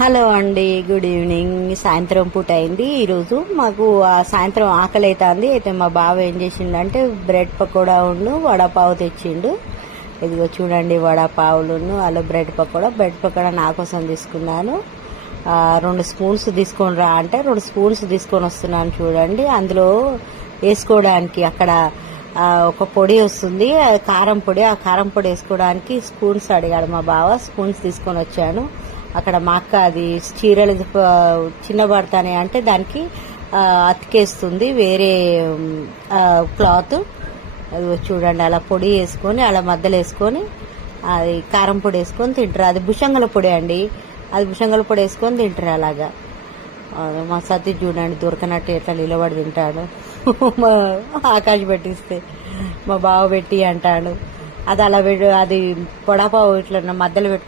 Hello అండి, good evening. సాయంత్రం పూట అయింది. ఈరోజు మాకు సాయంత్రం ఆకలి అవుతుంది. అయితే మా బావ ఏం చేసిండంటే బ్రెడ్ పకోడా వడపావు తెచ్చిండు. ఇదిగో చూడండి, వడపావులును అలా బ్రెడ్ పకోడా నా కోసం తీసుకున్నాను. 2 స్పూన్స్ తీసుకొని రా అంటే 2 స్పూన్స్ తీసుకొని వస్తున్నాను. చూడండి, అందులో వేసుకోవడానికి అక్కడ ఒక పొడి వస్తుంది, కారం పొడి. ఆ కారం పొడి వేసుకోవడానికి స్పూన్స్ అడిగాడు మా బావ. స్పూన్స్ తీసుకొని వచ్చాను. అక్కడ మా అక్క అది చీరలు చిన్న పడతానే అంటే దానికి అతికేస్తుంది వేరే క్లాత్. అది చూడండి, అలా పొడి వేసుకొని అలా మధ్యలో వేసుకొని అది కారం పొడి వేసుకొని తింటారు. అది భుషంగల పొడి అండి. అది భుషంగల పొడి వేసుకొని తింటారు అలాగా. మా సతీ చూడండి, దొరకనట్టు ఎట్లా నిలబడి తింటాడు. మా ఆకాశ్ పెట్టిస్తే మా బావ పెట్టి అంటాడు. అది అలా అది పొడపావు ఇట్లా మధ్యలో పెట్టుకుని